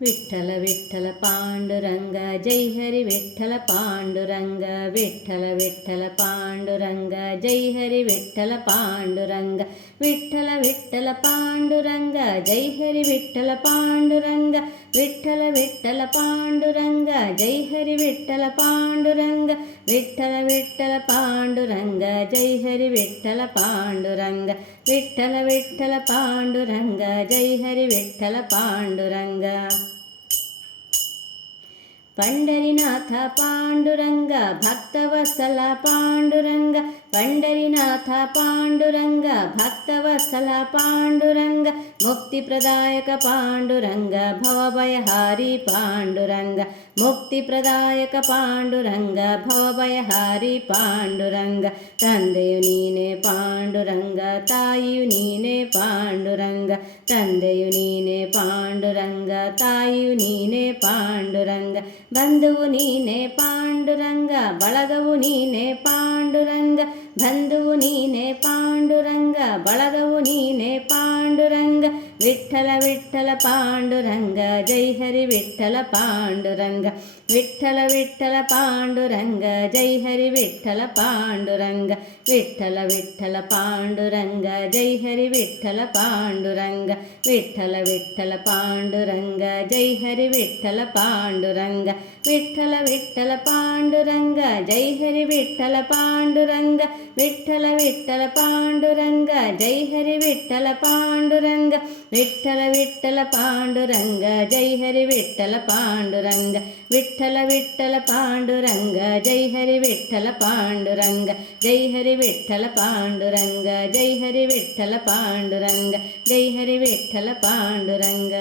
विठ्ठल विठ्ठल पांडुरंग जय हरि विठ्ठल पांडुरंग विठ्ठल विठ्ठल पांडुरंग जय हरि विठ्ठल पांडुरंग विठ्ठल विठ्ठल पांडुरंग जय हरि विठ्ठल पांडुरंग विठ्ठल विठ्ठल पांडुरंग जय हरि विठ्ठल पांडुरंग विठ्ठल विठ्ठल पांडुरंग जय हरि विठ्ठल पांडुरंग विठ्ठल विठ्ठल पांडुरंग जय हरि विठ्ठल पांडुरंग पंढरीनाथ पांडुरंग भक्तवत्सल पांडुरंग पंढरीनाथ पांडुरंग भक्तवत्सल पांडुरंग मुक्तिप्रदायक पांडुरंग भवभयहारी पांडुरंग मुक्तिप्रदायक पांडुरंग भवभयहारी पांडुरंग ತಂದೆಯು ನೀನೆ ಪಾಂಡುರಂಗ ತಾಯಿಯು ನೀನೆ ಪಾಂಡುರಂಗ ತಂದೆಯು ನೀನೆ ಪಾಂಡುರಂಗ ತಾಯಿಯು ನೀನೆ ಪಾಂಡುರಂಗ ಬಂಧುವು ನೀನೆ ಪಾಂಡುರಂಗ ಬಳಗವು ನೀನೆ ಪಾಂಡುರಂಗ ಬಂಧುವು ನೀನೆ ಪಾಂಡುರಂಗ ಬಳಗವು ನೀನೆ ಪಾಂಡುರಂಗ ವಿಠ್ಠಲ ವಿಠ್ಠಲ ಪಾಂಡುರಂಗ ಜೈ ಹರಿ ವಿಠ್ಠಲ ಪಾಂಡುರಂಗ ವಿಠ್ಠಲ ವಿಠ್ಠಲ ಪಾಂಡುರಂಗ ಜೈ ಹರಿ ವಿಠ್ಠಲ ಪಾಂಡುರಂಗ ವಿಠ್ಠಲ ವಿಠ್ಠಲ ಪಾಂಡುರಂಗ ಜೈ ಹರಿ ವಿಠ್ಠಲ ಪಾಂಡುರಂಗ ವಿಠ್ಠಲ ವಿಠ್ಠಲ ಪಾಂಡುರಂಗ ಜೈ ಹರಿ ವಿಠ್ಠಲ ಪಾಂಡುರಂಗ ವಿಠ್ಠಲ ವಿಠ್ಠಲ ಪಾಂಡುರಂಗ ಜೈ ಹರಿ ವಿಠ್ಠಲ ಪಾಂಡುರಂಗ ವಿಠ್ಠಲ ವಿಠ್ಠಲ ಪಾಂಡುರಂಗ ಜೈ ಹರಿ ವಿಠ್ಠಲ ಪಾಂಡುರಂಗ ವಿಠ್ಠಲ ವಿಠ್ಠಲ ಪಾಂಡುರಂಗ ಜೈ ಹರಿ ವಿಠ್ಠಲ ಪಾಂಡುರಂಗ ವಿಠ್ಠಲ ವಿಠ್ಠಲ ಪಾಂಡುರಂಗ ಜೈ ಹರಿ ವಿಠ್ಠಲ ಪಾಂಡುರಂಗ ಜೈ ಹರಿ ವಿಠ್ಠಲ ಪಾಂಡುರಂಗ ಜೈ ಹರಿ ವಿಠ್ಠಲ ಪಾಂಡುರಂಗ ಜೈ ಹರಿ ವಿಠ್ಠಲ ಪಾಂಡುರಂಗ